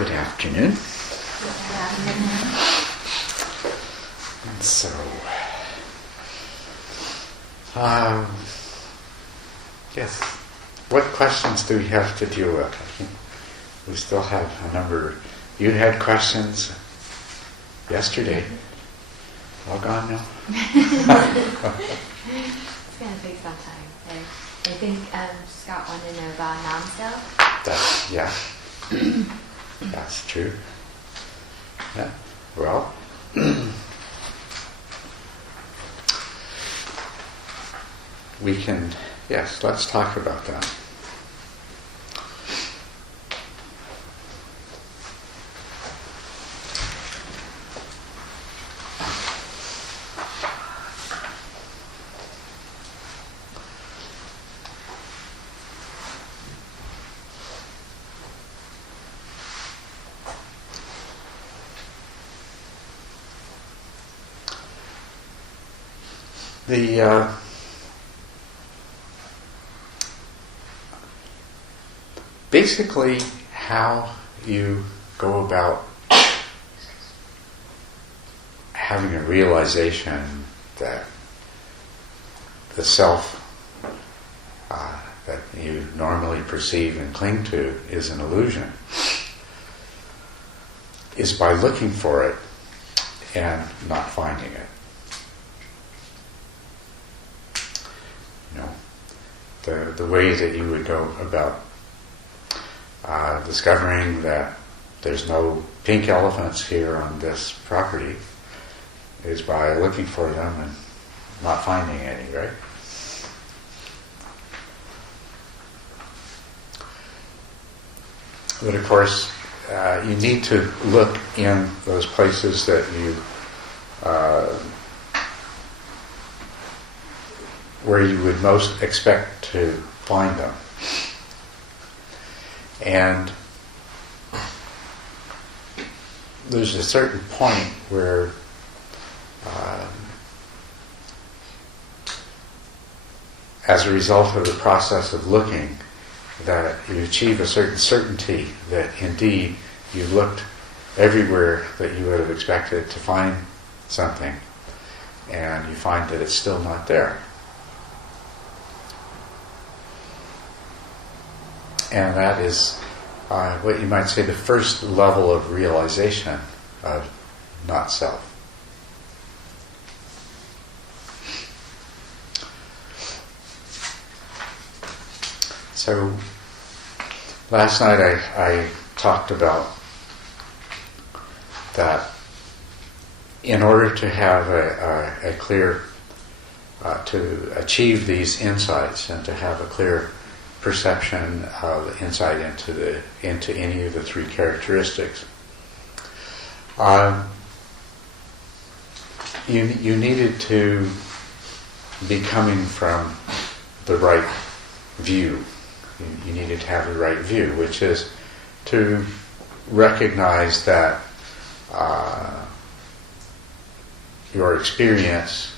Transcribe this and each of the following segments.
Good afternoon. And so, yes, what questions do we have to deal with? I think we still have a number. You had questions yesterday. All gone now? It's going to take some time. I think Scott wanted to know about non-self. Yeah. That's true. Yeah. Well, we can, yes, let's talk about that. Basically, how you go about having a realization that the self that you normally perceive and cling to is an illusion is by looking for it and not finding it. The way that you would go about discovering that there's no pink elephants here on this property is by looking for them and not finding any, right? But of course, you need to look in those places that you where you would most expect to find them. And there's a certain point where as a result of the process of looking, that you achieve a certain certainty that indeed you looked everywhere that you would have expected to find something, and you find that it's still not there. And that is what you might say the first level of realization of not self. So last night I talked about that in order to have a clear, to achieve these insights and to have a clear perception of insight into any of the three characteristics, you needed to be coming from the right view. You needed to have the right view, which is to recognize that your experience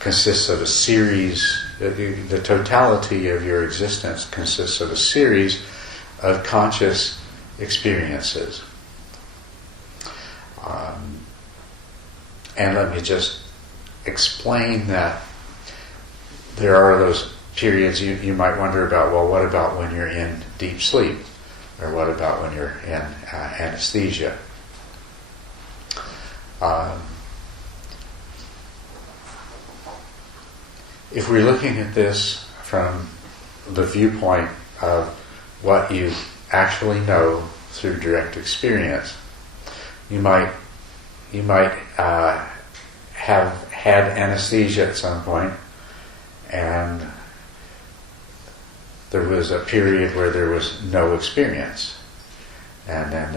consists of a series. The totality of your existence consists of a series of conscious experiences. And let me just explain that there are those periods you might wonder about, well, what about when you're in deep sleep? Or what about when you're in anesthesia? If we're looking at this from the viewpoint of what you actually know through direct experience, you might have had anesthesia at some point, and there was a period where there was no experience, and then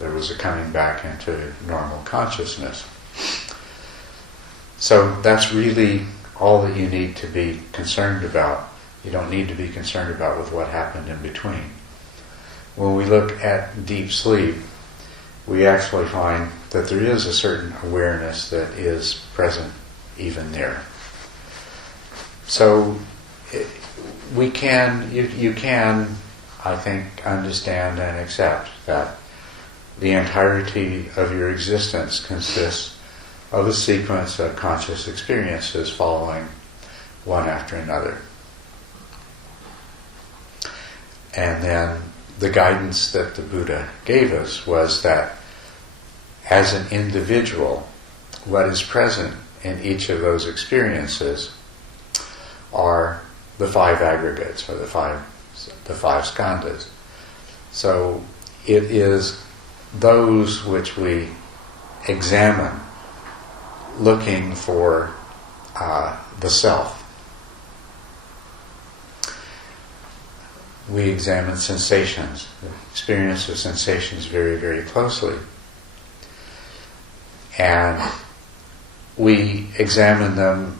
there was a coming back into normal consciousness. So that's really all that you need to be concerned about. You don't need to be concerned about with what happened in between. When we look at deep sleep, we actually find that there is a certain awareness that is present even there. So you can I think, understand and accept that the entirety of your existence consists of a sequence of conscious experiences following one after another. And then the guidance that the Buddha gave us was that as an individual, what is present in each of those experiences are the five aggregates, or the five skandhas. So it is those which we examine, looking for the self. We examine sensations, the experience of sensations very, very closely. And we examine them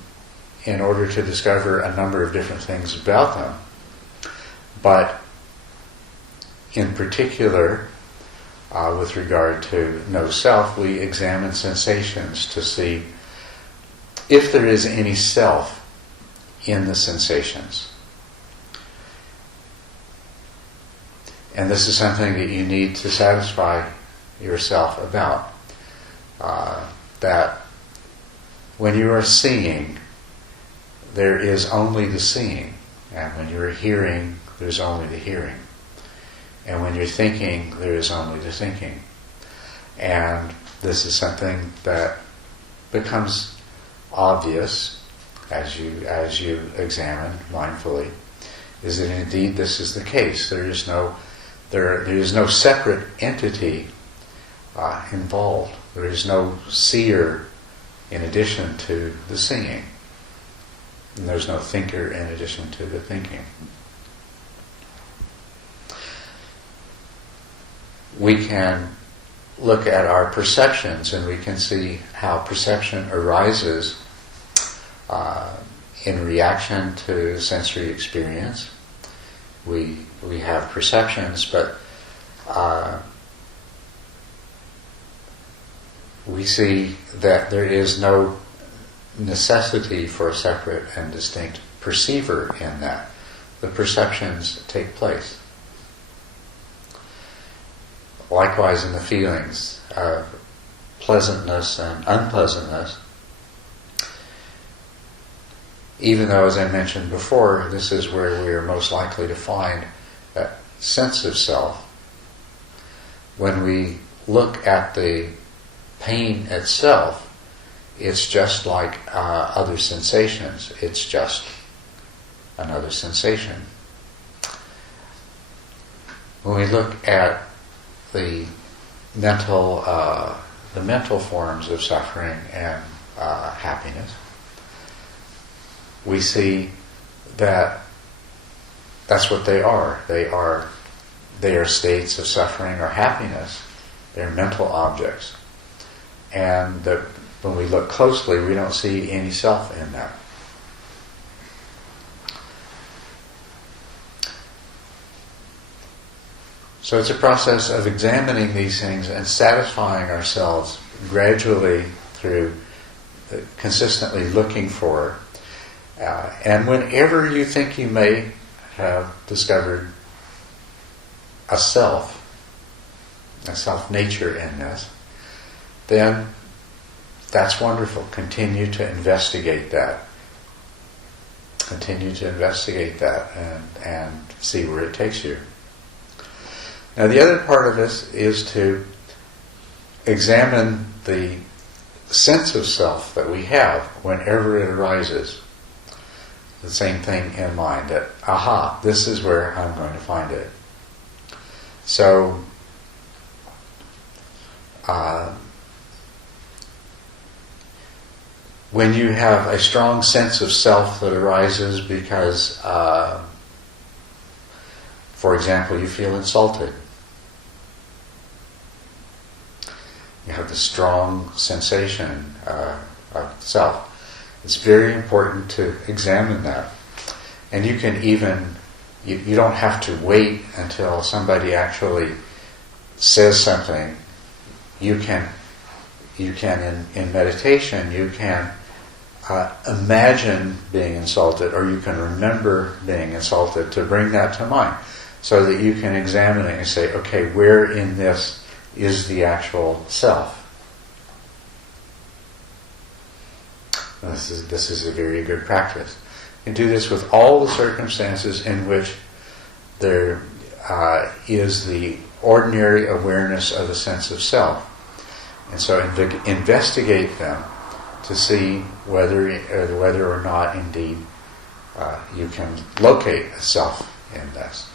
in order to discover a number of different things about them. But in particular, with regard to no self, we examine sensations to see if there is any self in the sensations. And this is something that you need to satisfy yourself about. That when you are seeing, there is only the seeing. And when you are hearing, there's only the hearing. And when you're thinking, there is only the thinking. And this is something that becomes obvious as you examine mindfully, is that indeed this is the case. There is no separate entity involved. There is no seer in addition to the seeing. And there's no thinker in addition to the thinking. We can look at our perceptions and we can see how perception arises in reaction to sensory experience. We have perceptions, but we see that there is no necessity for a separate and distinct perceiver in that. The perceptions take place. Likewise in the feelings of pleasantness and unpleasantness, even though, as I mentioned before, this is where we are most likely to find that sense of self, when we look at the pain itself, it's just like other sensations. It's just another sensation. When we look at the mental forms of suffering and happiness, we see that that's what they are. They are states of suffering or happiness. They're mental objects. And that when we look closely, we don't see any self in that. So it's a process of examining these things and satisfying ourselves gradually through consistently looking for. And whenever you think you may have discovered a self nature in this, then that's wonderful. Continue to investigate that. Continue to investigate that and see where it takes you. Now the other part of this is to examine the sense of self that we have whenever it arises. The same thing in mind, that, aha, this is where I'm going to find it. So, when you have a strong sense of self that arises because, for example, you feel insulted, you have the strong sensation of self. It's very important to examine that. And you can even, you don't have to wait until somebody actually says something. You can in meditation, you can imagine being insulted, or you can remember being insulted to bring that to mind. so that you can examine it and say, okay, where in this is the actual self? This is a very good practice. You do this with all the circumstances in which there is the ordinary awareness of a sense of self. And so investigate them to see whether or not indeed you can locate a self in this.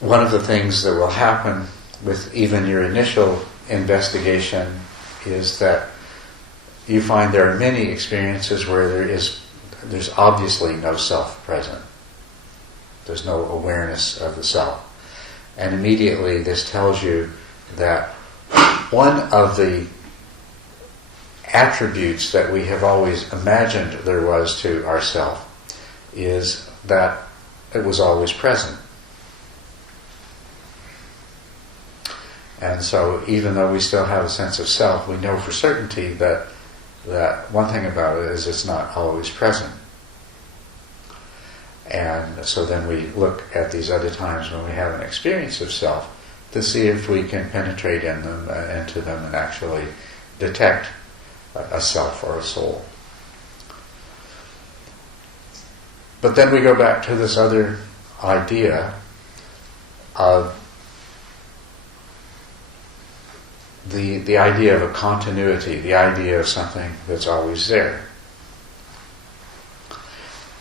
One of the things that will happen with even your initial investigation is that you find there are many experiences where there's obviously no self present. There's no awareness of the self. And immediately this tells you that one of the attributes that we have always imagined there was to ourself is that it was always present. And so even though we still have a sense of self, we know for certainty that one thing about it is it's not always present. And so then we look at these other times when we have an experience of self to see if we can penetrate into them and actually detect a self or a soul. But then we go back to this other idea of the idea of a continuity, the idea of something that's always there.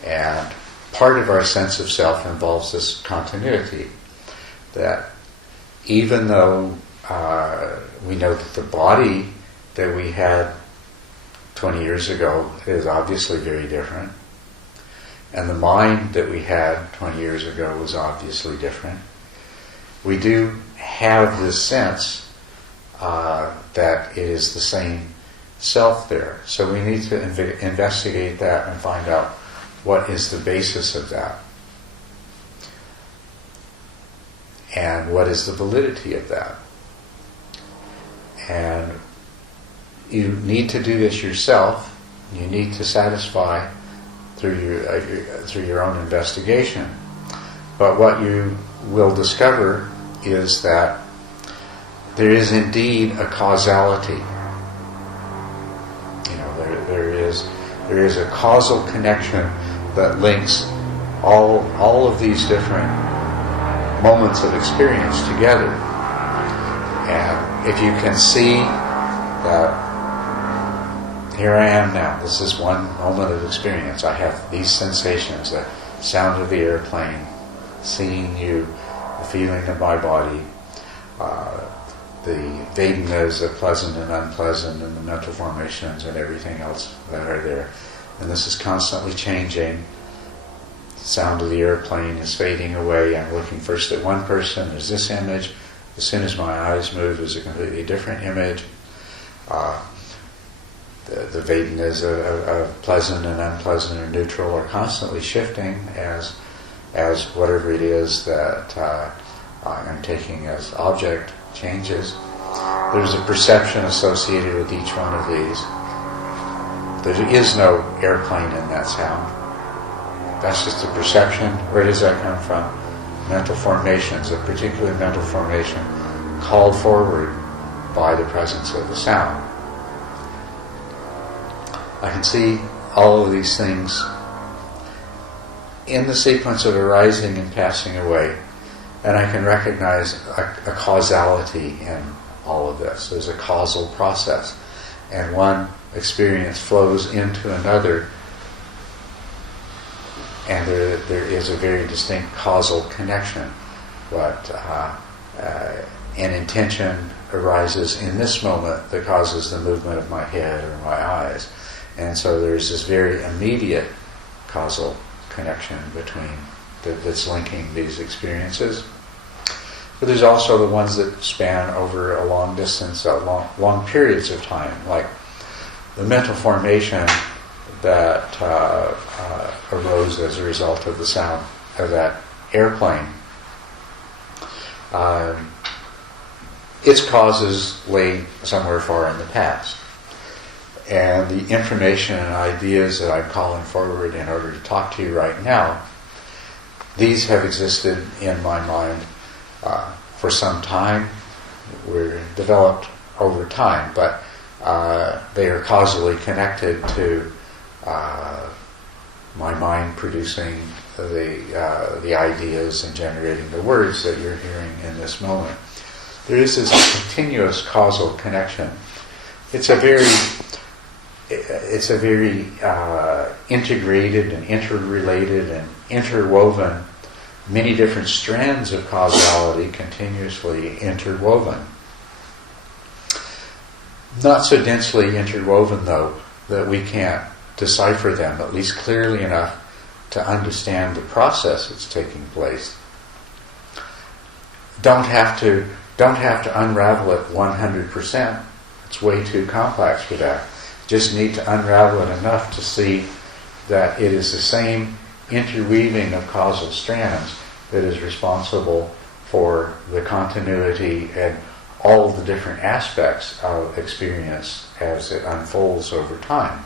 And part of our sense of self involves this continuity, that even though we know that the body that we had 20 years ago is obviously very different, and the mind that we had 20 years ago was obviously different, we do have this sense that it is the same self there. So we need to investigate that and find out what is the basis of that, and what is the validity of that. And you need to do this yourself. You need to satisfy through your own investigation. But what you will discover is that there is indeed a causality. You know, there is a causal connection that links all of these different moments of experience together. And if you can see that here I am now, this is one moment of experience. I have these sensations, the sound of the airplane, seeing you, the feeling of my body, the Vedanas of pleasant and unpleasant, and the mental formations and everything else that are there. And this is constantly changing. The sound of the airplane is fading away. I'm looking first at one person, there's this image. As soon as my eyes move, there's a completely different image. The Vedanas of pleasant and unpleasant or neutral are constantly shifting as whatever it is that I'm taking as object changes. There's a perception associated with each one of these. There is no airplane in that sound. That's just a perception. Where does that come from? Mental formations, a particular mental formation called forward by the presence of the sound. I can see all of these things in the sequence of arising and passing away, and I can recognize a causality in all of this. There's a causal process, and one experience flows into another, and there is a very distinct causal connection. But an intention arises in this moment that causes the movement of my head or my eyes. And so there's this very immediate causal connection between that's linking these experiences. But there's also the ones that span over a long distance, long periods of time, like the mental formation that arose as a result of the sound of that airplane. Its causes lay somewhere far in the past. And the information and ideas that I'm calling forward in order to talk to you right now, these have existed in my mind for some time. Were developed over time, but they are causally connected to my mind producing the ideas and generating the words that you're hearing in this moment. There is this continuous causal connection. It's a very integrated and interrelated and interwoven, many different strands of causality continuously interwoven. Not so densely interwoven, though, that we can't decipher them, at least clearly enough to understand the process that's taking place. Don't have to unravel it 100%. It's way too complex for that. Just need to unravel it enough to see that it is the same interweaving of causal strands that is responsible for the continuity and all the different aspects of experience as it unfolds over time.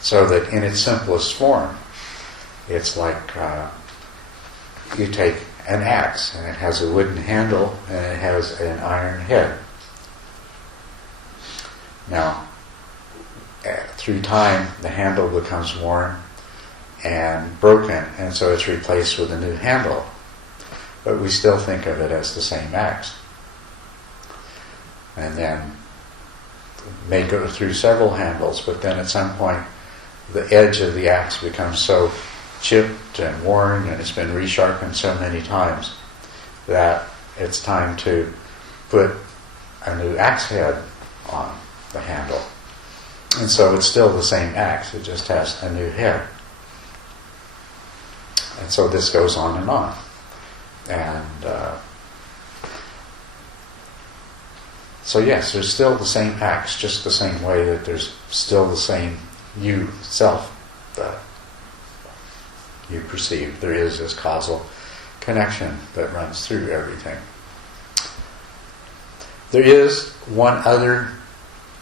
So that in its simplest form, it's like you take an axe and it has a wooden handle and it has an iron head. Now, through time, the handle becomes worn and broken, and so it's replaced with a new handle. But we still think of it as the same axe. And then may go through several handles, but then at some point the edge of the axe becomes so chipped and worn and it's been resharpened so many times that it's time to put a new axe head on the handle. And so it's still the same axe, it just has a new head. And so this goes on and on. And so yes, there's still the same axe, just the same way that there's still the same you, self, that you perceive. There is this causal connection that runs through everything. There is one other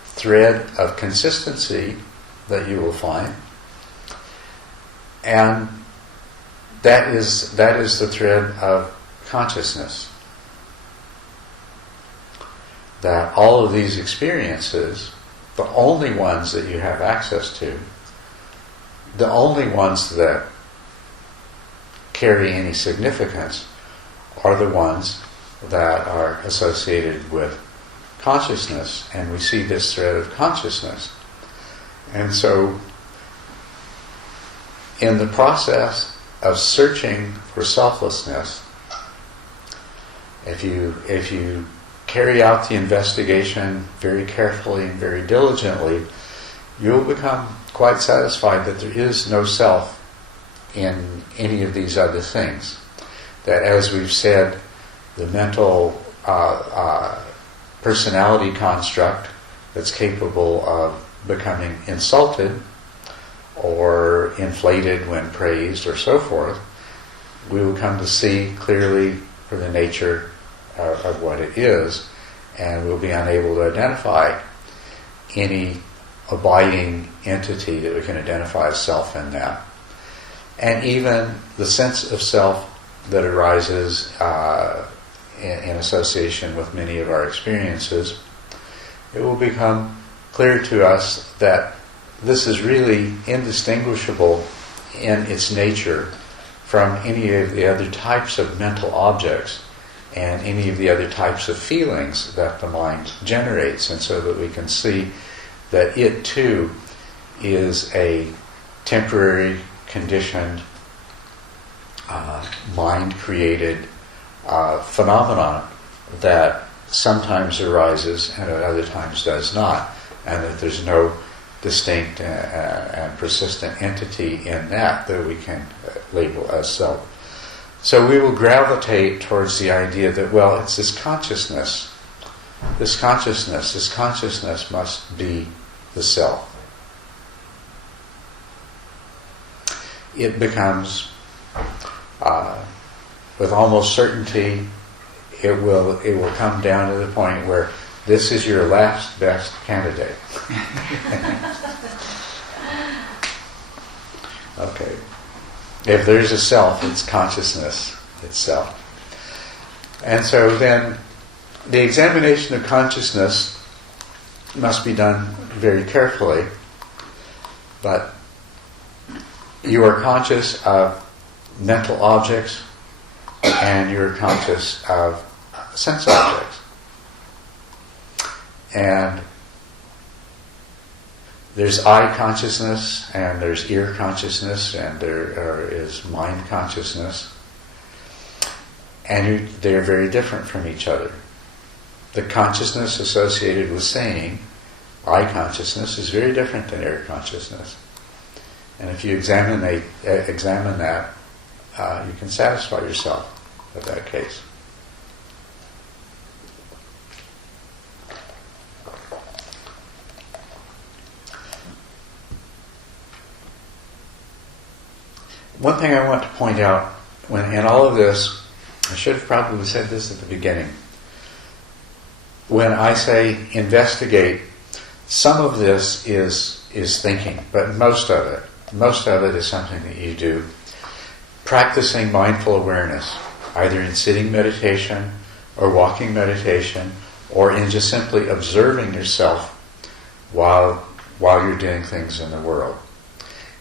thread of consistency that you will find, and that is the thread of consciousness. That all of these experiences, the only ones that you have access to, the only ones that carry any significance, are the ones that are associated with consciousness, and we see this thread of consciousness. And so, in the process of searching for selflessness, if you carry out the investigation very carefully and very diligently, you'll become quite satisfied that there is no self in any of these other things. That, as we've said, the mental personality construct that's capable of becoming insulted or inflated when praised or so forth, we will come to see clearly for the nature of what it is, and we'll be unable to identify any abiding entity that we can identify as self in that. And even the sense of self that arises in association with many of our experiences, it will become clear to us that this is really indistinguishable in its nature from any of the other types of mental objects and any of the other types of feelings that the mind generates, and so that we can see that it too is a temporary, conditioned, mind-created phenomenon that sometimes arises and at other times does not, and that there's no distinct and persistent entity in that we can label as self. So we will gravitate towards the idea that, well, it's this consciousness. This consciousness must be the self. It becomes, with almost certainty, it will come down to the point where This is your last best candidate. Okay. If there's a self, it's consciousness itself. And so then the examination of consciousness must be done very carefully, but you are conscious of mental objects and you're conscious of sense objects. And there's eye consciousness and there's ear consciousness and there is mind consciousness, and they're very different from each other. The consciousness associated with saying, eye consciousness, is very different than ear consciousness. And if you examine that, you can satisfy yourself with that case. One thing I want to point out, when in all of this, I should have probably said this at the beginning. When I say investigate, some of this is thinking, but most of it is something that you do. Practicing mindful awareness, either in sitting meditation or walking meditation, or in just simply observing yourself while you're doing things in the world.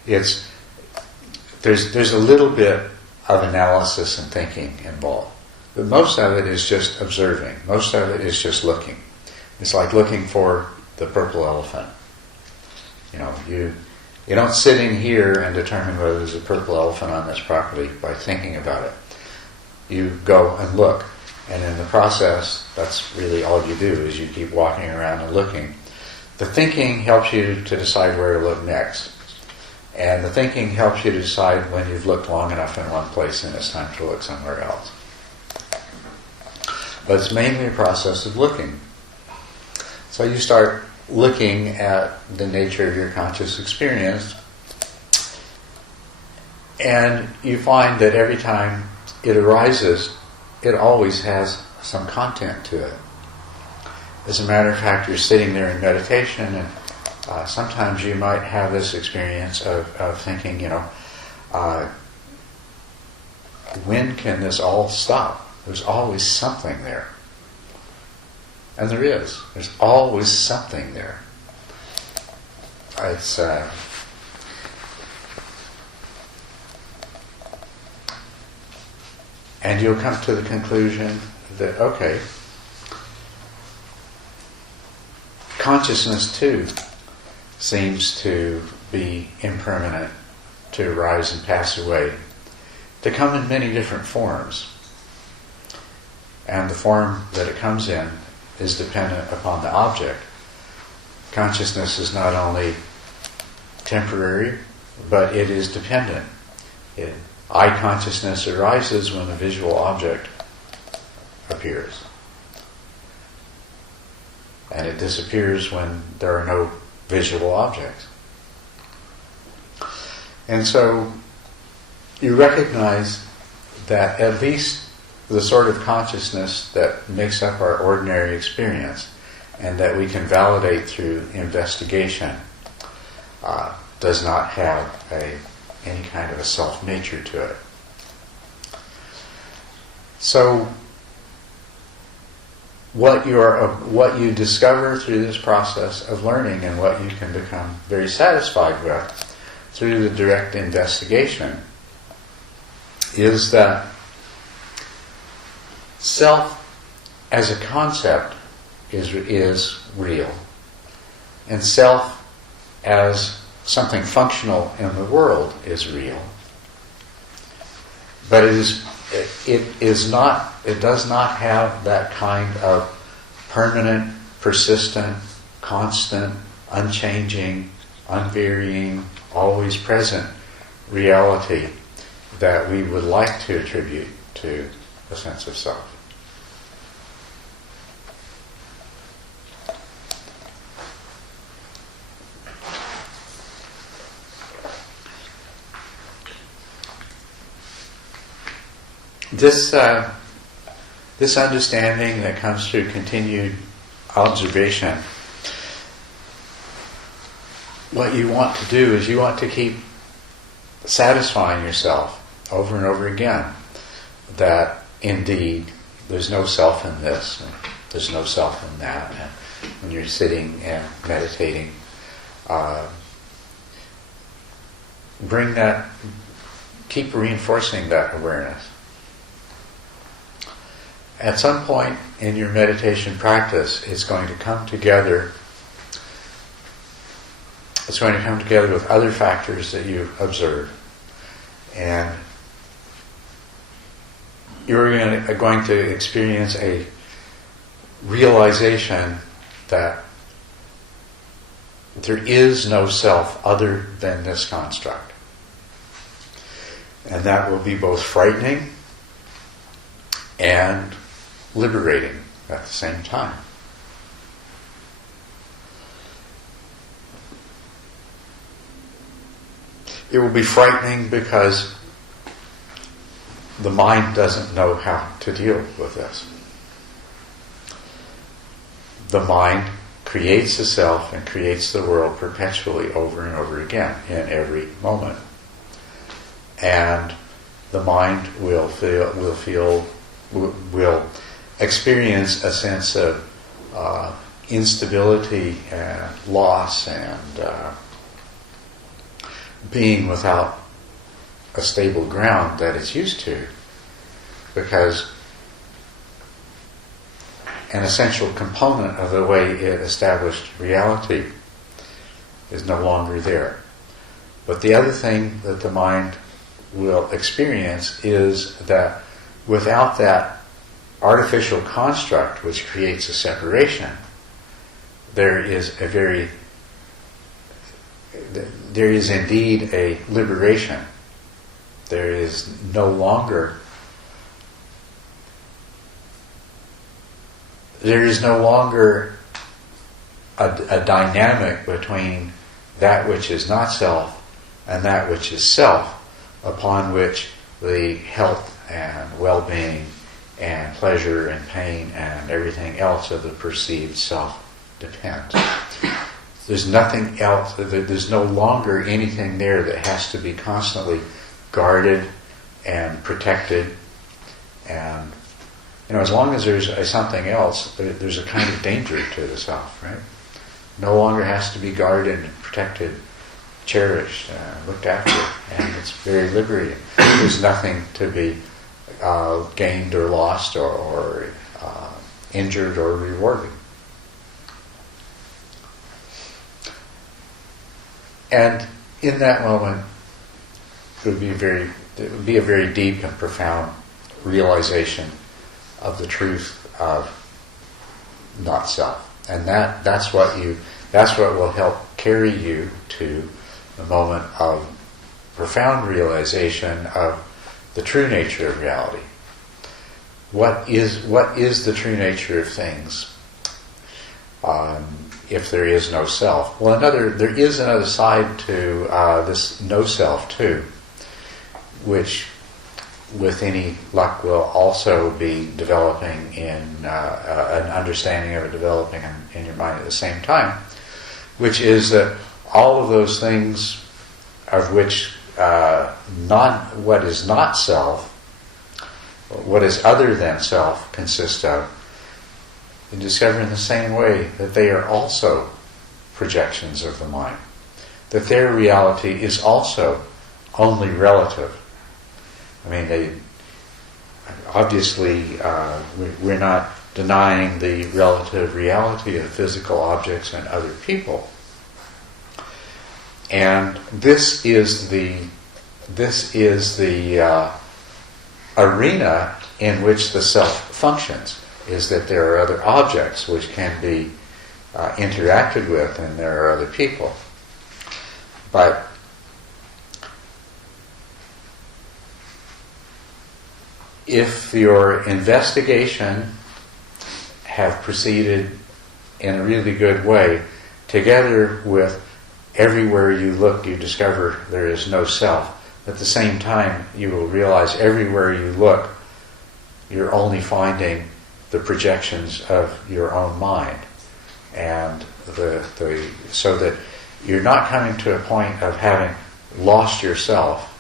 There's a little bit of analysis and thinking involved. But most of it is just observing. Most of it is just looking. It's like looking for the purple elephant. You don't sit in here and determine whether there's a purple elephant on this property by thinking about it. You go and look. And in the process, that's really all you do, is you keep walking around and looking. The thinking helps you to decide where to look next. And the thinking helps you to decide when you've looked long enough in one place and it's time to look somewhere else. But it's mainly a process of looking. So you start looking at the nature of your conscious experience, and you find that every time it arises, it always has some content to it. As a matter of fact, you're sitting there in meditation, and sometimes you might have this experience of thinking, when can this all stop? There's always something there. And there is. There's always something there. It's and you'll come to the conclusion that, okay, consciousness too seems to be impermanent, to arise and pass away, to come in many different forms. And the form that it comes in is dependent upon the object. Consciousness is not only temporary, but it is dependent. Eye consciousness arises when a visual object appears. And it disappears when there are no visual objects. And so you recognize that at least the sort of consciousness that makes up our ordinary experience and that we can validate through investigation does not have any kind of a self-nature to it. So what you discover through this process of learning, and what you can become very satisfied with through the direct investigation, is that self as a concept is real, and self as something functional in the world is real. But it does not have that kind of permanent, persistent, constant, unchanging, unvarying, always present reality that we would like to attribute to a sense of self. This understanding that comes through continued observation, what you want to do is you want to keep satisfying yourself over and over again that indeed there's no self in this, and there's no self in that. And when you're sitting and meditating, keep reinforcing that awareness. At some point in your meditation practice, it's going to come together with other factors that you observe. And you're going to experience a realization that there is no self other than this construct. And that will be both frightening and liberating at the same time. It will be frightening because the mind doesn't know how to deal with this. The mind creates the self and creates the world perpetually over and over again in every moment. And the mind will experience a sense of instability and loss and being without a stable ground that it's used to, because an essential component of the way it established reality is no longer there. But the other thing that the mind will experience is that without that artificial construct which creates a separation, there is indeed a liberation. There is no longer a dynamic between that which is not self and that which is self, upon which the health and well-being and pleasure and pain and everything else of the perceived self depends. There's nothing else, there's no longer anything there that has to be constantly guarded and protected. And, as long as there's something else, there's a kind of danger to the self, right? No longer has to be guarded and protected, cherished, looked after, and it's very liberating. There's nothing to be gained or lost or injured or rewarded. And in that moment, it would be a very deep and profound realization of the truth of not self, and that's what will help carry you to the moment of profound realization of the true nature of reality. What is the true nature of things? If there is no self. Well, there is another side to this no self too, which, with any luck, will also be developing in an understanding of it developing in your mind at the same time, which is that all of those things of which what is not self, what is other than self consists of, you discover in the same way that they are also projections of the mind, that their reality is also only relative. I mean, obviously we're not denying the relative reality of physical objects and other people, and this is the arena in which the self functions. Is that there are other objects which can be interacted with, and there are other people. But if your investigation have proceeded in a really good way, together with everywhere you look you discover there is no self, at the same time you will realize everywhere you look you're only finding the projections of your own mind. and so that you're not coming to a point of having lost yourself.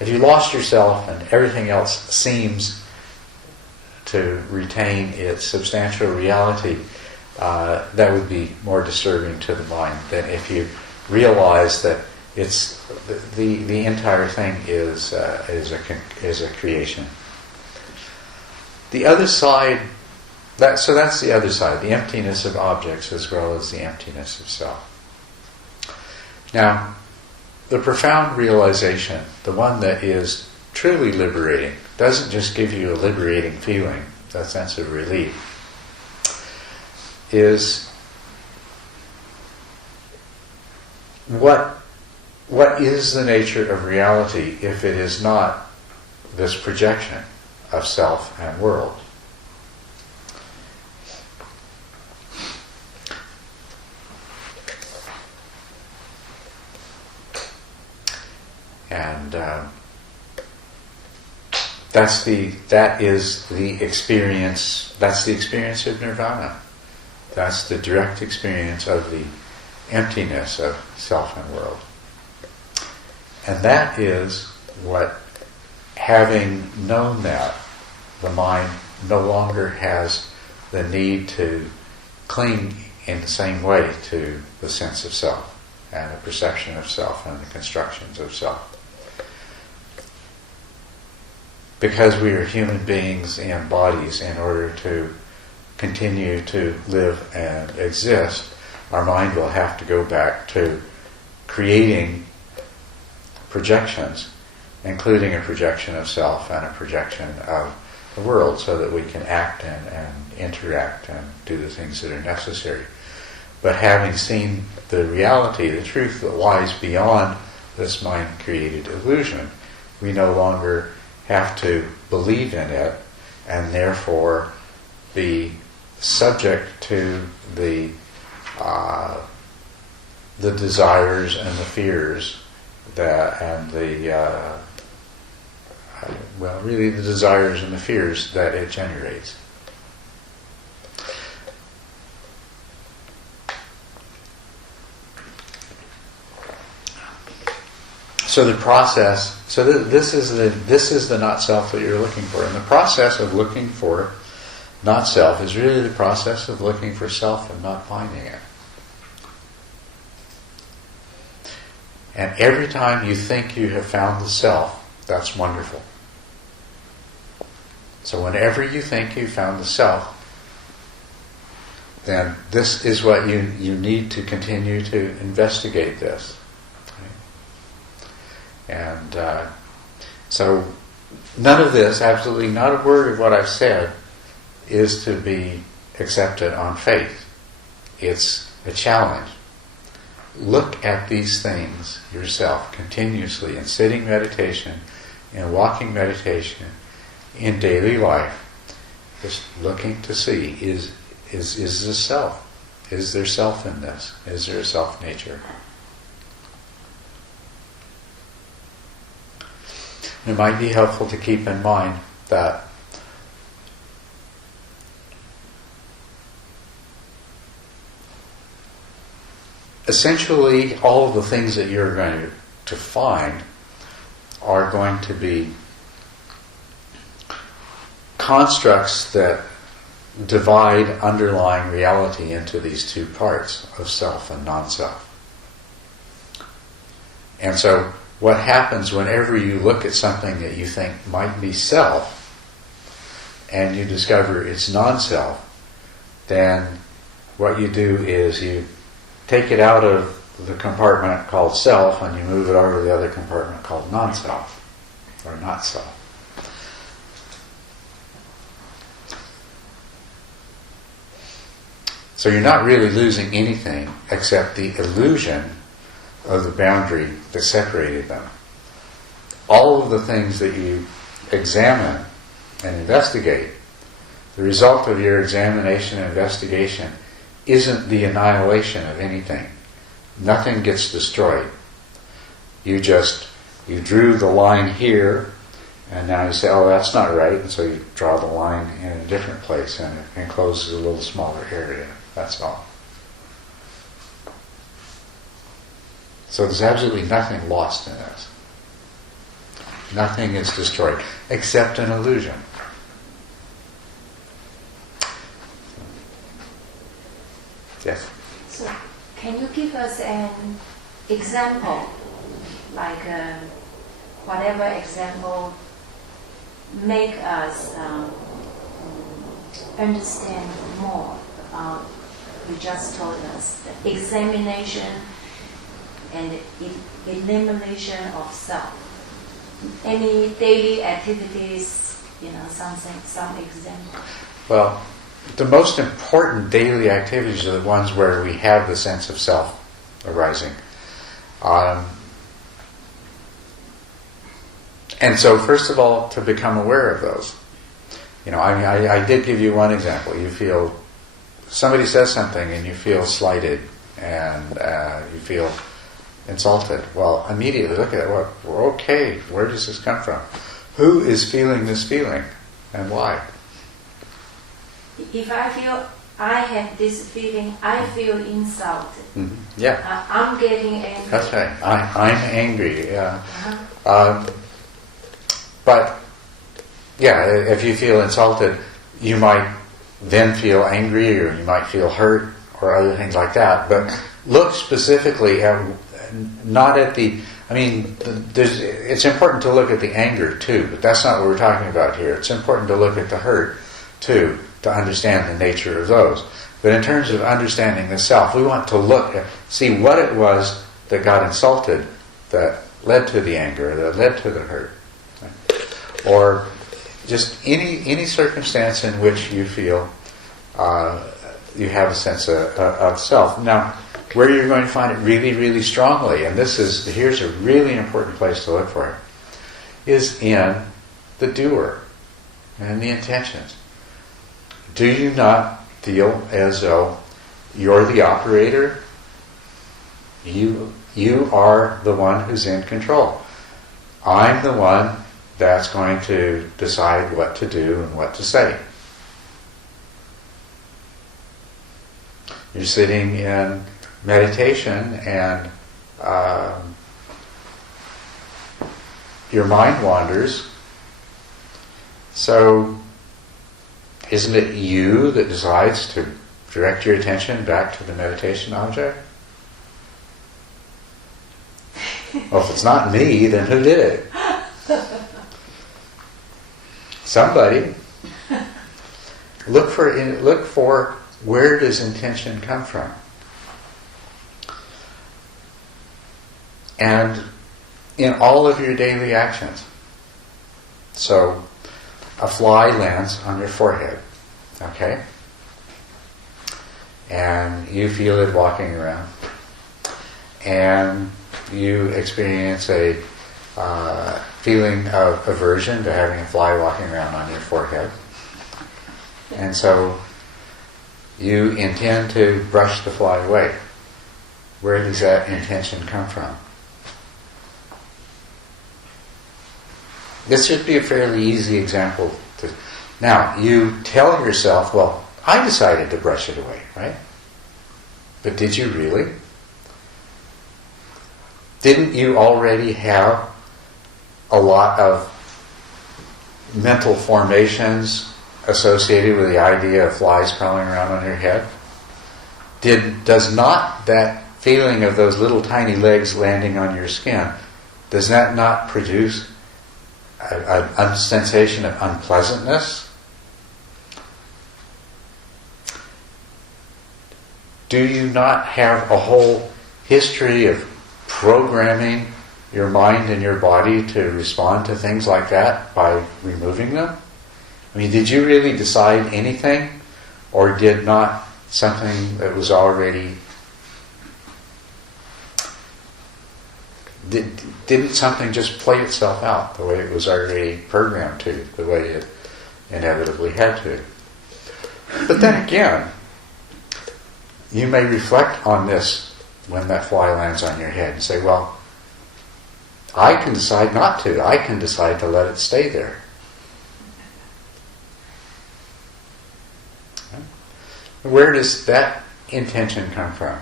If you lost yourself and everything else seems to retain its substantial reality, that would be more disturbing to the mind than if you realize that it's the entire thing is a creation. The other side, that's the other side, the emptiness of objects as well as the emptiness of self. Now, the profound realization, the one that is truly liberating, doesn't just give you a liberating feeling, that sense of relief, is what is the nature of reality if it is not this projection of self and world? And that is the experience. That's the experience of nirvana. That's the direct experience of the emptiness of self and world. And that is what, having known that, the mind no longer has the need to cling in the same way to the sense of self and the perception of self and the constructions of self. Because we are human beings in bodies, in order to continue to live and exist, our mind will have to go back to creating projections, including a projection of self and a projection of the world, so that we can act and interact and do the things that are necessary. But having seen the reality, the truth that lies beyond this mind-created illusion, we no longer have to believe in it and therefore be subject to the desires and the fears the desires and the fears that it generates. So the process. So this is the not self that you're looking for, and the process of looking for not self is really the process of looking for self and not finding it. And every time you think you have found the self, that's wonderful. So whenever you think you've found the self, then this is what you need to continue to investigate this. And so none of this, absolutely not a word of what I've said, is to be accepted on faith. It's a challenge. Look at these things yourself continuously in sitting meditation, in walking meditation, in daily life. Just looking to see, is this self? Is there self in this? Is there a self nature? It might be helpful to keep in mind that essentially all of the things that you're going to find are going to be constructs that divide underlying reality into these two parts of self and non-self. And so what happens whenever you look at something that you think might be self and you discover it's non-self, then what you do is you take it out of the compartment called self and you move it over to the other compartment called non-self, or not self. So you're not really losing anything except the illusion of the boundary that separated them. All of the things that you examine and investigate, the result of your examination and investigation isn't the annihilation of anything. Nothing gets destroyed. You drew the line here, And now you say, oh, that's not right, and so you draw the line in a different place, and it encloses a little smaller area. That's all. So there's absolutely nothing lost in this. Nothing is destroyed, except an illusion. Yes? So, can you give us an example, like whatever example make us understand more about, you just told us, the examination and elimination of self. Any daily activities, something, some example? Well, the most important daily activities are the ones where we have the sense of self arising. And so, first of all, to become aware of those. I did give you one example. You feel, somebody says something and you feel slighted and you feel insulted. Well, immediately look at it. Well, okay, where does this come from? Who is feeling this feeling and why? If I feel I have this feeling, I feel insulted. Mm-hmm. Yeah. I'm getting angry. That's right. I'm angry. Yeah. But, yeah, if you feel insulted, you might then feel angry, or you might feel hurt, or other things like that. But look specifically at, not at the, it's important to look at the anger too, but that's not what we're talking about here. It's important to look at the hurt too, to understand the nature of those. But in terms of understanding the self, we want to see what it was that got insulted that led to the anger, that led to the hurt. Or just any circumstance in which you feel you have a sense of self. Now, where you're going to find it really, really strongly, and here's a really important place to look for it, is in the doer and the intentions. Do you not feel as though you're the operator? You are the one who's in control. I'm the one that's going to decide what to do and what to say. You're sitting in meditation and your mind wanders. So isn't it you that decides to direct your attention back to the meditation object? Well, if it's not me, then who did it? Somebody. Look for where does intention come from? And in all of your daily actions. So, a fly lands on your forehead, okay? And you feel it walking around. And you experience a feeling of aversion to having a fly walking around on your forehead. And so you intend to brush the fly away. Where does that intention come from? This should be a fairly easy example. Now, you tell yourself, well, I decided to brush it away, right? But did you really? Didn't you already have a lot of mental formations associated with the idea of flies crawling around on your head? Does not that feeling of those little tiny legs landing on your skin, does that not produce a sensation of unpleasantness? Do you not have a whole history of programming your mind and your body to respond to things like that by removing them? Did you really decide anything? Or did not something that was already... Didn't something just play itself out the way it was already programmed to, the way it inevitably had to? But then again, you may reflect on this when that fly lands on your head and say, well, I can decide not to. I can decide to let it stay there. Where does that intention come from?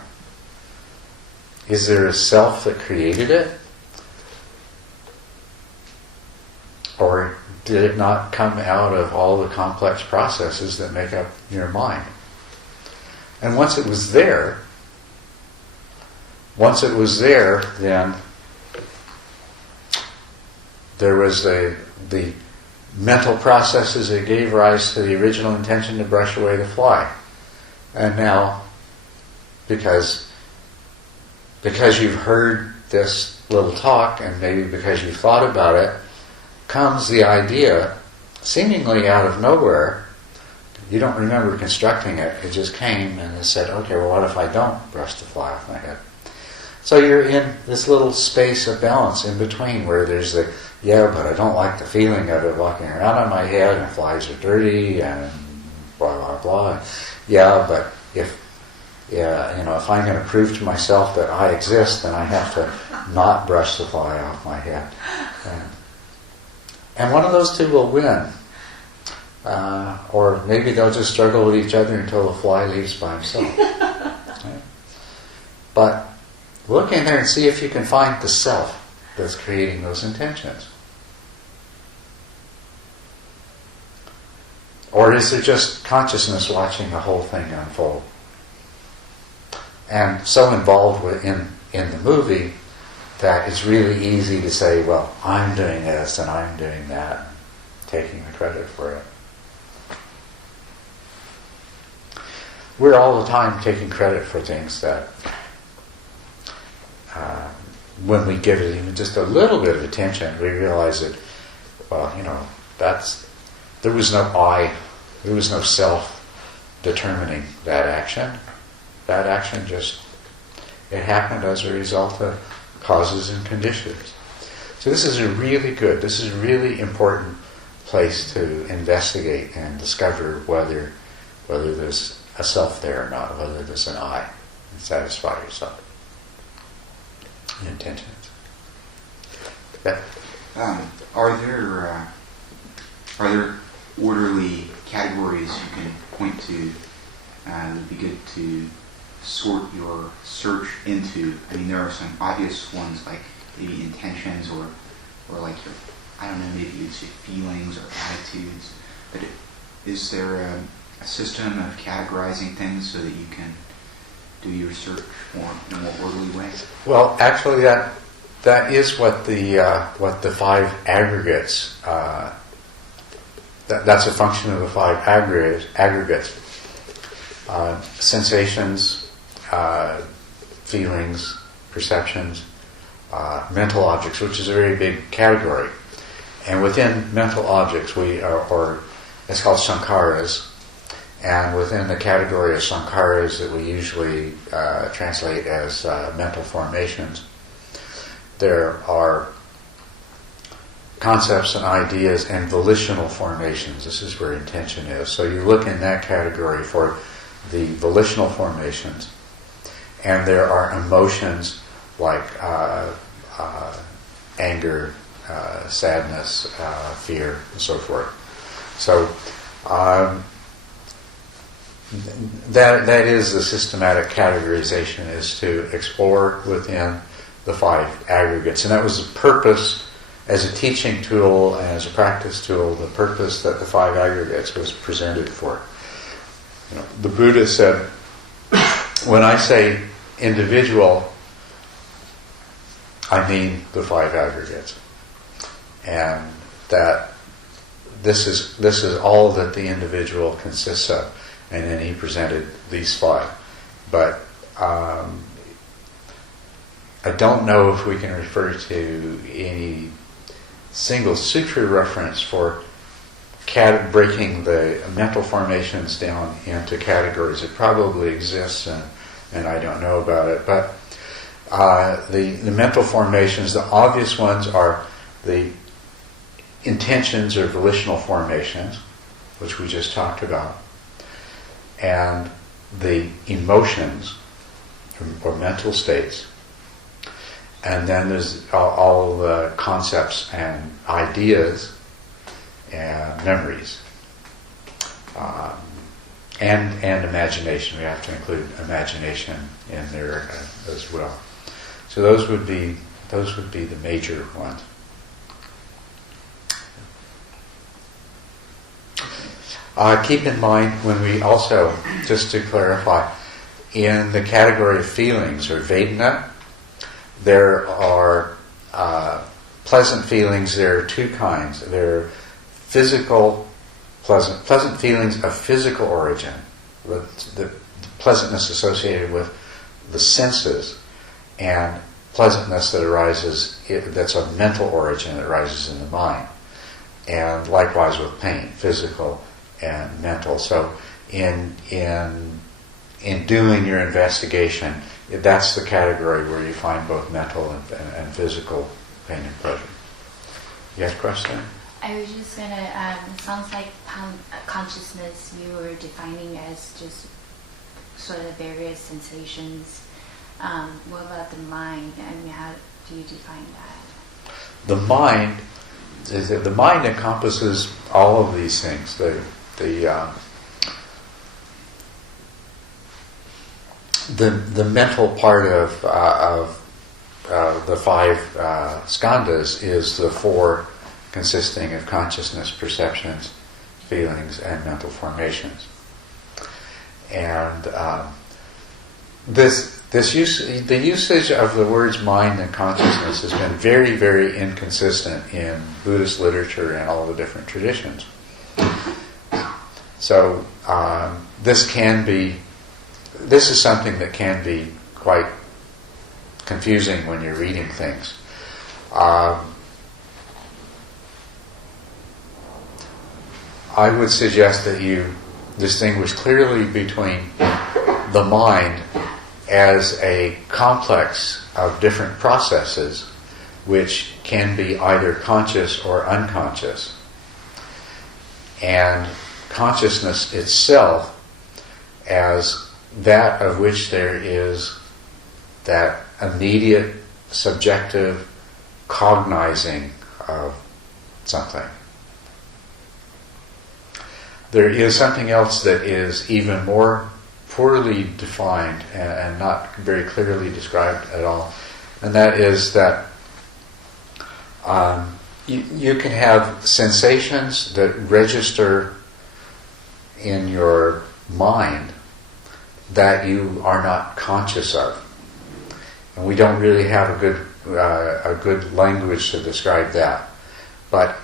Is there a self that created it? Or did it not come out of all the complex processes that make up your mind? And once it was there, then there was the mental processes that gave rise to the original intention to brush away the fly. And now, because you've heard this little talk, and maybe because you've thought about it, comes the idea, seemingly out of nowhere. You don't remember constructing it. It just came and it said, okay, well, what if I don't brush the fly off my head? So you're in this little space of balance in between where there's the, yeah, but I don't like the feeling of it walking around on my head and flies are dirty and blah, blah, blah. Yeah, but if I'm going to prove to myself that I exist, then I have to not brush the fly off my head. And one of those two will win. Or maybe they'll just struggle with each other until the fly leaves by himself. Right? But look in there and see if you can find the self that's creating those intentions. Or is it just consciousness watching the whole thing unfold? And so involved in the movie that it's really easy to say, well, I'm doing this and I'm doing that, taking the credit for it. We're all the time taking credit for things that when we give it even just a little bit of attention, we realize that, well, there was no I, there was no self determining that action. That action it happened as a result of causes and conditions. So this is a really important place to investigate and discover whether there's a self there or not, whether there's an I, and satisfy yourself. Intentions. Yeah. Are there orderly categories you can point to that would be good to sort your search into? I mean, there are some obvious ones like maybe intentions or like your, I don't know, maybe it's your feelings or attitudes. But is there a system of categorizing things so that you can do your search more in a more orderly way? Well, actually, that is what the five aggregates. That's a function of the five aggregates. Sensations, feelings, perceptions, mental objects, which is a very big category. And within mental objects, or it's called sankharas. And within the category of sankharas that we usually translate as mental formations, there are concepts and ideas and volitional formations. This is where intention is. So you look in that category for the volitional formations, and there are emotions like anger, sadness, fear, and so forth. So that is the systematic categorization, is to explore within the five aggregates. And that was the purpose, as a teaching tool and as a practice tool, the purpose that the five aggregates was presented for. The Buddha said, when I say individual, I mean the five aggregates. And that this is all that the individual consists of. And then he presented these five. But I don't know if we can refer to any single sutra reference for breaking the mental formations down into categories. It probably exists, and I don't know about it. But the mental formations, the obvious ones are the intentions or volitional formations, which we just talked about, and the emotions or mental states, And then there's all the concepts and ideas and memories. And imagination. We have to include imagination in there as well. So those would be the major ones. Keep in mind when we also, just to clarify, in the category of feelings or Vedana, there are pleasant feelings. There are two kinds. There are physical pleasant feelings of physical origin, the pleasantness associated with the senses, and pleasantness that arises, that's of mental origin, that arises in the mind. And likewise with pain, physical and mental. So in doing your investigation, that's the category where you find both mental and physical pain and pleasure. You have a question? I was just gonna, it sounds like consciousness you were defining as just sort of various sensations. What about the mind? I mean, how do you define that? The mind encompasses all of these things. The mental part of the five skandhas is the four consisting of consciousness, perceptions, feelings, and mental formations. And the usage of the words mind and consciousness has been very, very inconsistent in Buddhist literature and all the different traditions. So this is something that can be quite confusing when you're reading things. I would suggest that you distinguish clearly between the mind as a complex of different processes which can be either conscious or unconscious, and consciousness itself as that of which there is that immediate subjective cognizing of something. There is something else that is even more poorly defined and not very clearly described at all, and that is that you can have sensations that register in your mind that you are not conscious of, and we don't really have a good language to describe that. But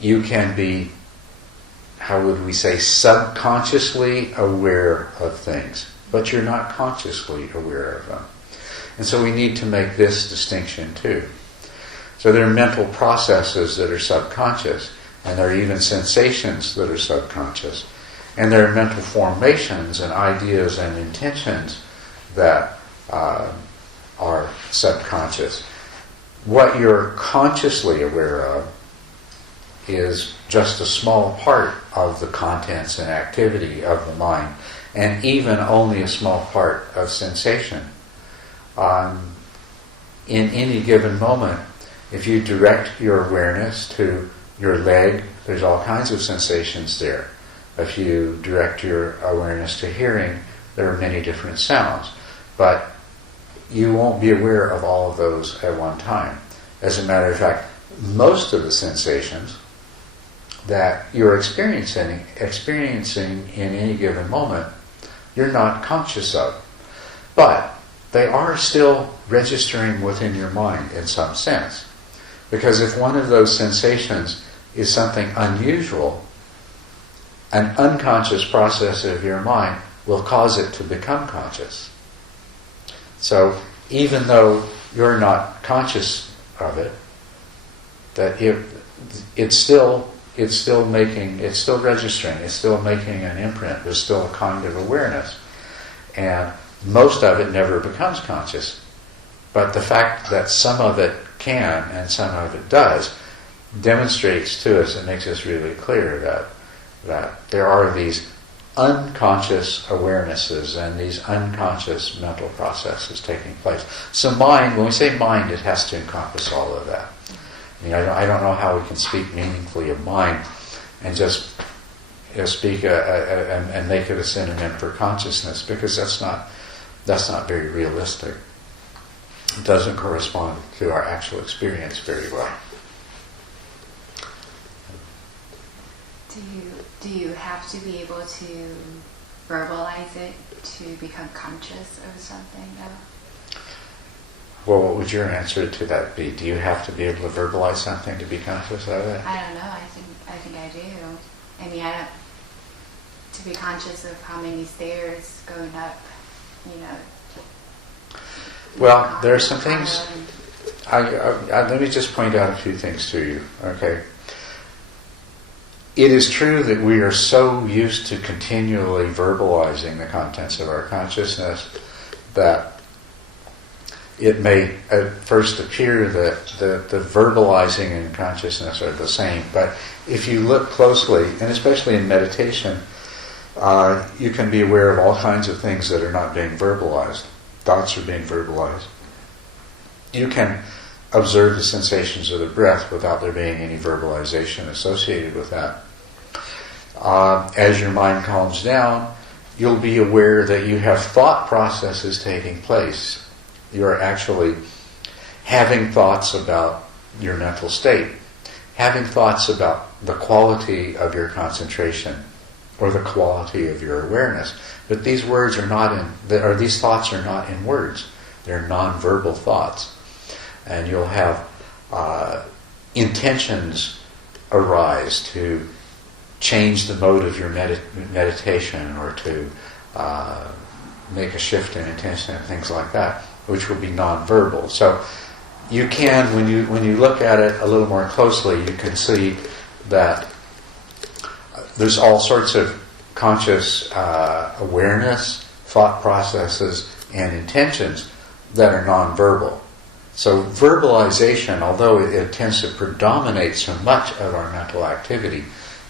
you can be, how would we say, subconsciously aware of things, but you're not consciously aware of them. And so we need to make this distinction too. So there are mental processes that are subconscious, and there are even sensations that are subconscious, and there are mental formations and ideas and intentions that are subconscious. What you're consciously aware of is just a small part of the contents and activity of the mind, and even only a small part of sensation. In any given moment, if you direct your awareness to your leg, there's all kinds of sensations there. If you direct your awareness to hearing, there are many different sounds. But you won't be aware of all of those at one time. As a matter of fact, most of the sensations that you're experiencing in any given moment, you're not conscious of. But they are still registering within your mind in some sense. Because if one of those sensations is something unusual, an unconscious process of your mind will cause it to become conscious. So even though you're not conscious of it, that it's still registering, it's still making an imprint, there's still a kind of awareness. And most of it never becomes conscious. But the fact that some of it can and some of it does demonstrates to us, it makes us really clear that there are these unconscious awarenesses and these unconscious mental processes taking place. So mind, when we say mind, it has to encompass all of that. I mean, I don't know how we can speak meaningfully of mind and just speak and make it a synonym for consciousness, because that's not very realistic. It doesn't correspond to our actual experience very well. Do you have to be able to verbalize it to become conscious of something, though? Well, what would your answer to that be? Do you have to be able to verbalize something to be conscious of it? I don't know. I think I do. I mean, to be conscious of how many stairs going up, Well, there are some things. Let me just point out a few things to you. Okay. It is true that we are so used to continually verbalizing the contents of our consciousness that it may at first appear that the verbalizing and consciousness are the same. But if you look closely, and especially in meditation, you can be aware of all kinds of things that are not being verbalized. Thoughts are being verbalized. You can observe the sensations of the breath without there being any verbalization associated with that. As your mind calms down, you'll be aware that you have thought processes taking place. You're actually having thoughts about your mental state, having thoughts about the quality of your concentration or the quality of your awareness. But these words are not these thoughts are not in words. They're non-verbal thoughts. And you'll have intentions arise to change the mode of your meditation, or to make a shift in intention and things like that, which will be non-verbal. So you can, when you look at it a little more closely, you can see that there's all sorts of conscious awareness, thought processes, and intentions that are non-verbal. So verbalization, although it tends to predominate so much of our mental activity,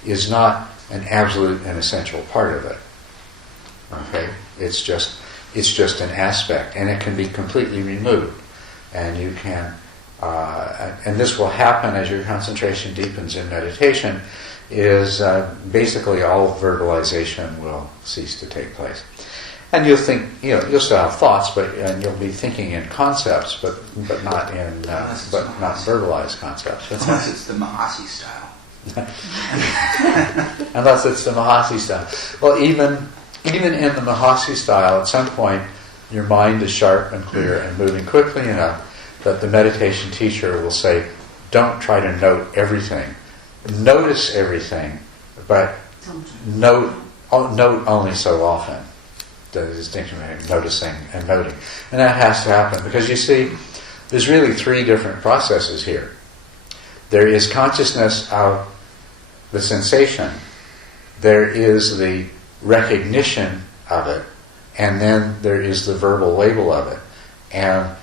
is not an absolute and essential part of it. Okay? It's just an aspect, and it can be completely removed. And you can, and this will happen as your concentration deepens in meditation, is basically all verbalization will cease to take place. And you'll think, you'll still have thoughts, and you'll be thinking in concepts, but not in, not verbalized concepts. Unless it's the Mahasi style. Unless it's the Mahasi style. Well, even in the Mahasi style, at some point, your mind is sharp and clear and moving quickly enough that the meditation teacher will say, don't try to note everything. Notice everything, but note only so often. The distinction between noticing and noting. And that has to happen because you see, there's really three different processes here. There is consciousness of the sensation, there is the recognition of it, and then there is the verbal label of it. And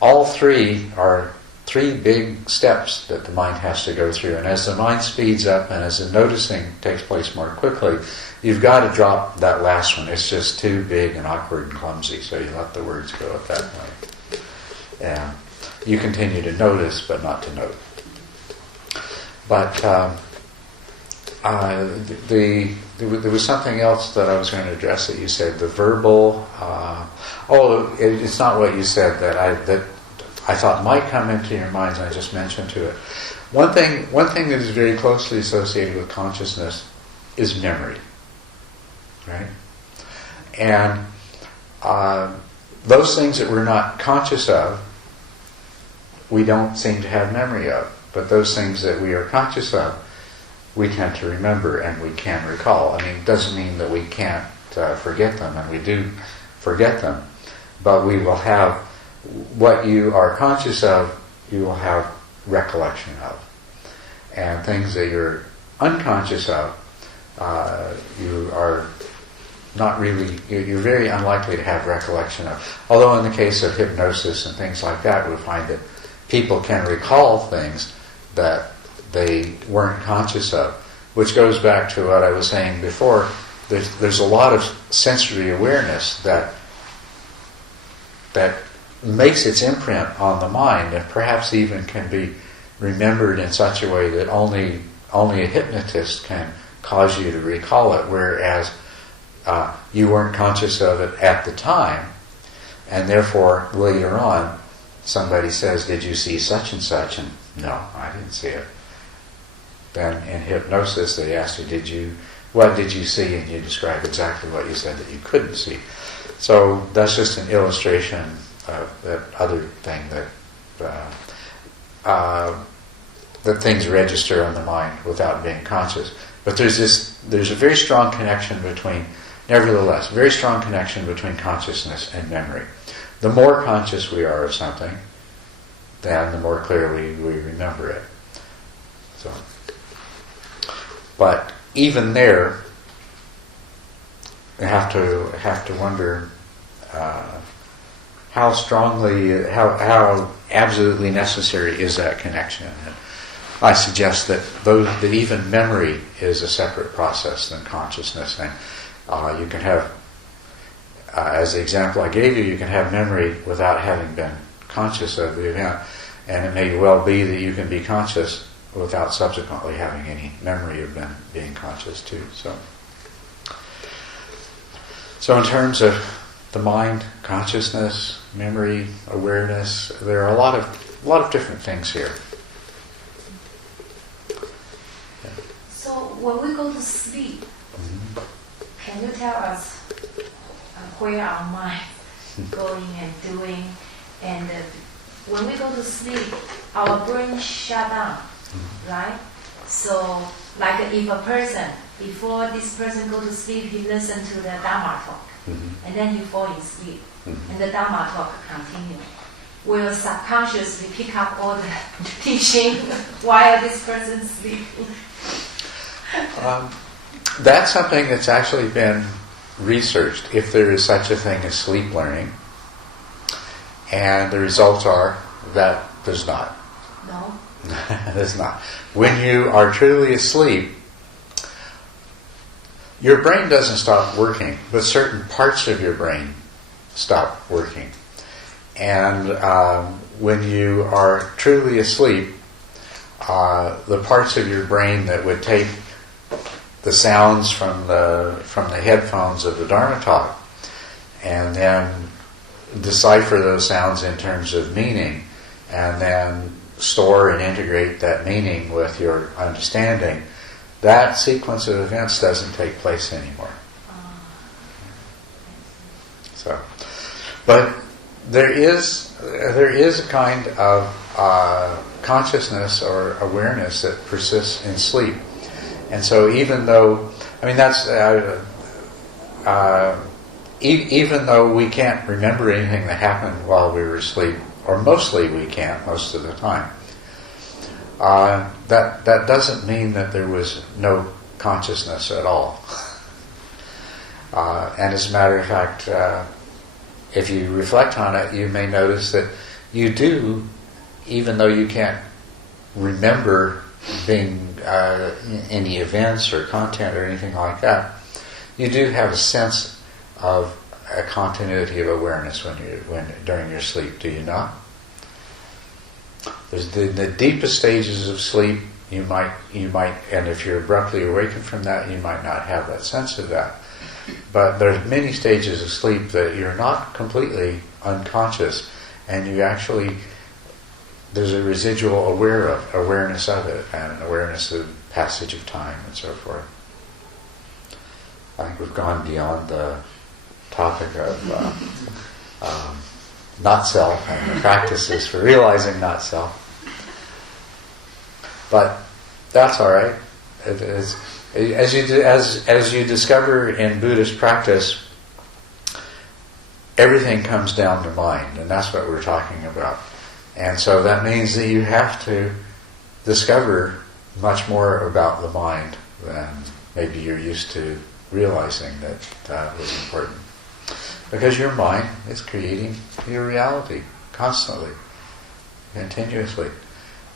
all three are three big steps that the mind has to go through. And as the mind speeds up and as the noticing takes place more quickly, you've got to drop that last one. It's just too big and awkward and clumsy, so you let the words go at that point. And you continue to notice, but not to note. But there was something else that I was going to address that you said, the verbal. It's not what you said that I thought might come into your minds, and I just mentioned to it. One thing that is very closely associated with consciousness is memory, right? And those things that we're not conscious of, we don't seem to have memory of. But those things that we are conscious of, we tend to remember and we can recall. I mean, it doesn't mean that we can't forget them, and we do forget them. But we will have what you are conscious of, you will have recollection of. And things that you're unconscious of, you are not really, you're very unlikely to have recollection of. Although in the case of hypnosis and things like that, we find that people can recall things that they weren't conscious of, which goes back to what I was saying before. there's a lot of sensory awareness that makes its imprint on the mind, and perhaps even can be remembered in such a way that only a hypnotist can cause you to recall it, whereas you weren't conscious of it at the time, and therefore later on somebody says, "Did you see such and such?" And no, I didn't see it. Then in hypnosis they ask you, what did you see? And you describe exactly what you said that you couldn't see. So that's just an illustration of that other thing that things register on the mind without being conscious. But there's a very strong connection between consciousness and memory. The more conscious we are of something, then the more clearly we remember it. So, but even there, you have to wonder how absolutely necessary is that connection. And I suggest that even memory is a separate process than consciousness, and you can have, as the example I gave you can have memory without having been conscious of the event, and it may well be that you can be conscious without subsequently having any memory of being conscious too. So in terms of the mind, consciousness, memory, awareness, there are a lot of different things here. So when we go to sleep, can you tell us where our mind going and doing? And when we go to sleep, our brain shut down, right? So like if a person, before this person go to sleep, he listen to the Dharma talk, and then he fall asleep, and the Dharma talk continue. Will subconsciously pick up all the teaching while this person sleeping? That's something that's actually been researched, if there is such a thing as sleep learning, and the results are that there's not. No? There's not. When you are truly asleep, your brain doesn't stop working, but certain parts of your brain stop working. And when you are truly asleep, the parts of your brain that would take the sounds from the headphones of the Dharma talk and then decipher those sounds in terms of meaning, and then store and integrate that meaning with your understanding, that sequence of events doesn't take place anymore. So, but there is a kind of consciousness or awareness that persists in sleep. And so even though, even though we can't remember anything that happened while we were asleep, or mostly we can't most of the time, that doesn't mean that there was no consciousness at all. And as a matter of fact, if you reflect on it, you may notice that you do, even though you can't remember being any events or content or anything like that, you do have a sense of a continuity of awareness when during your sleep, do you not? There's the deepest stages of sleep, you might, and if you're abruptly awakened from that, you might not have that sense of that. But there's many stages of sleep that you're not completely unconscious, and you actually, there's a residual awareness of it, and an awareness of passage of time and so forth. I think we've gone beyond the topic of not self and the practices for realizing not self. But that's all right. It is, as you discover in Buddhist practice, everything comes down to mind, and that's what we're talking about. And so that means that you have to discover much more about the mind than maybe you're used to realizing that was important. Because your mind is creating your reality constantly, continuously.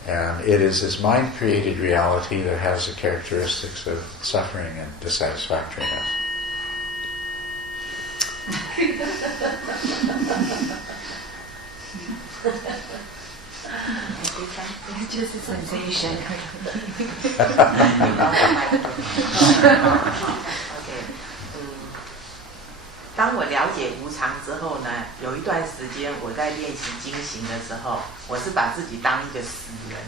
And it is this mind-created reality that has the characteristics of suffering and dissatisfactoriness. say something? It's just a sensation. OK，当我了解无常之后呢，有一段时间我在练习经行的时候，我是把自己当一个死人。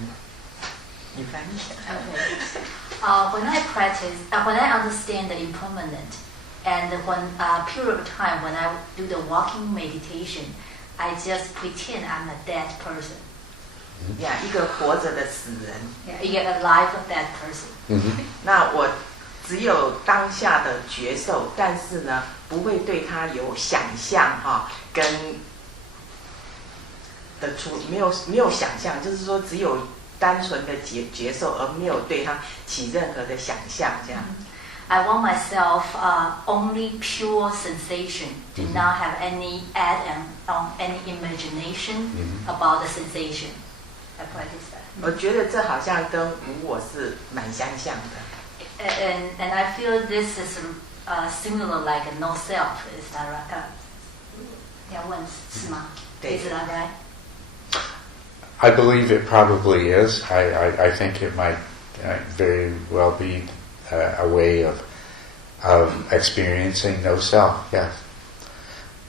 你翻译。Okay. When I practice, when I understand the impermanent, and when period of time when I do the walking meditation, I just pretend I'm a dead person. 一个活着的死人。Yeah, you get a life of that person. 那我只有当下的觉受，但是呢，不会对他有想象跟的没有想象，就是说只有单纯的觉受，而没有对他起任何的想象这样。I want myself only pure sensation, do not have any any imagination about the sensation. I practice that. 我觉得这好像跟无我是蛮相像的。And I feel this is similar like a no self. Is that right? 要问是吗？对。Is that right? I believe it probably is. I think it might very well be a way of experiencing no self. Yes.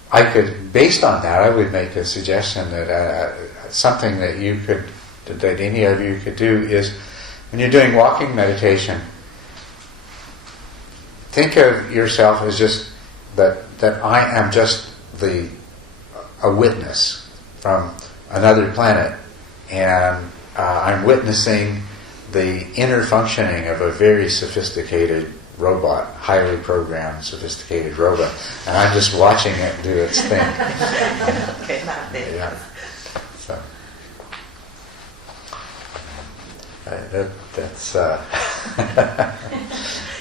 I could, based on that, I would make a suggestion that something that any of you could do is, when you're doing walking meditation, think of yourself as just that I am just a witness from another planet, and I'm witnessing the inner functioning of a very sophisticated robot, highly programmed, sophisticated robot, and I'm just watching it do its thing. Yeah. So that's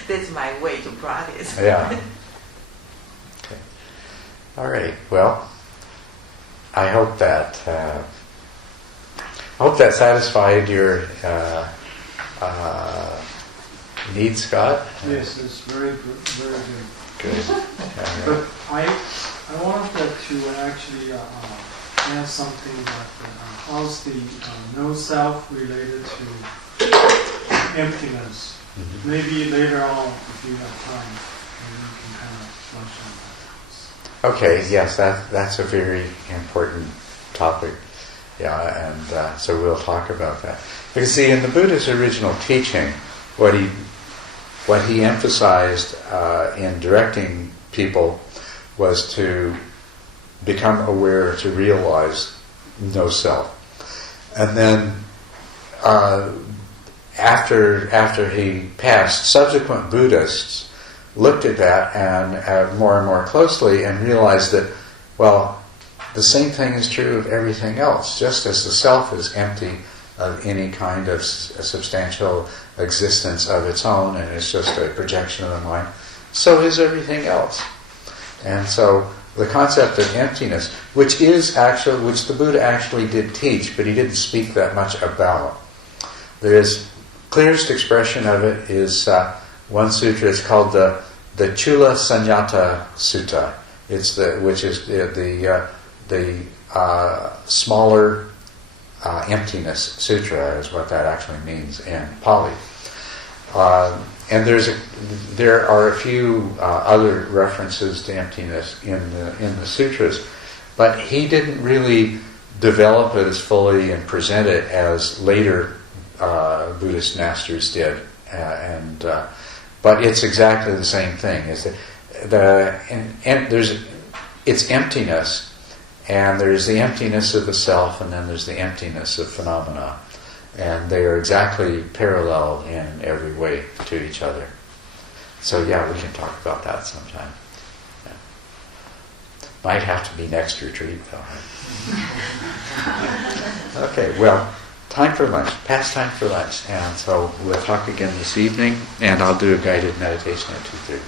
That's my way to practice. yeah. Okay. All right. Well, I hope that satisfied your needs, Scott. Yes, it's very good. Good. But I wanted to actually add something that how's the no self related to emptiness. Mm-hmm. Maybe later on, if you have time, maybe you can kind of touch on that. Okay. Yes, that's a very important topic. Yeah, and so we'll talk about that. Because see, in the Buddha's original teaching, what he emphasized in directing people was to become aware, to realize no self. And then after he passed, subsequent Buddhists looked at that and more and more closely and realized that, well, the same thing is true of everything else. Just as the self is empty of any kind of substantial existence of its own, and it's just a projection of the mind, so is everything else. And so the concept of emptiness, which the Buddha actually did teach, but he didn't speak that much about. Clearest expression of it is one sutra. It's called the Culadasa Sutta. Which is the smaller emptiness sutra is what that actually means in Pali. And there are a few other references to emptiness in the sutras, but he didn't really develop it as fully and present it as later Buddhist masters did. But it's exactly the same thing. It's emptiness, and there's the emptiness of the self, and then there's the emptiness of phenomena. And they are exactly parallel in every way to each other. So yeah, we can talk about that sometime. Yeah. Might have to be next retreat though. Okay, well, time for lunch, past time for lunch. And so we'll talk again this evening, and I'll do a guided meditation at 2:30.